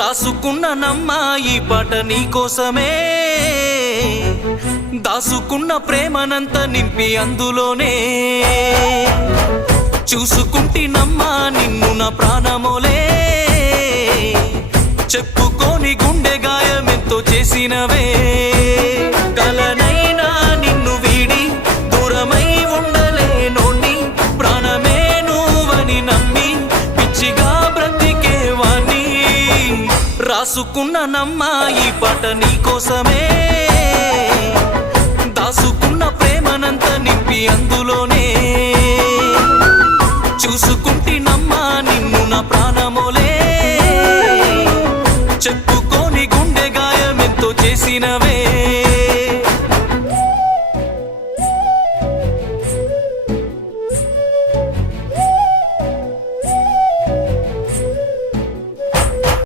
రాసుకున్న నమ్మ ఈ పాట నీకోసమే, దాసుకున్న ప్రేమనంత నింపి అందులోనే, చూసుకుంటినమ్మా నిన్ను నా ప్రాణమోలే, చెప్పుకోని గుండె గాయమెంతో చేసినవే, కలనైనా నిన్ను వీడి దూరమై ఉండలేనోణ్ణి, ప్రాణమే నువ్వని నమ్మి పిచ్చిగా బ్రతికేవాణ్ణి. రాసుకున్న నమ్మ ఈ పాట నీకోసమే, దాసుకున్న ప్రేమనంత నింపి అందులోనే, చూసుకుంటినమ్మా నిన్ను నా ప్రాణమోలే, చెప్పుకోని గుండె గాయమెంతో చేసినవే.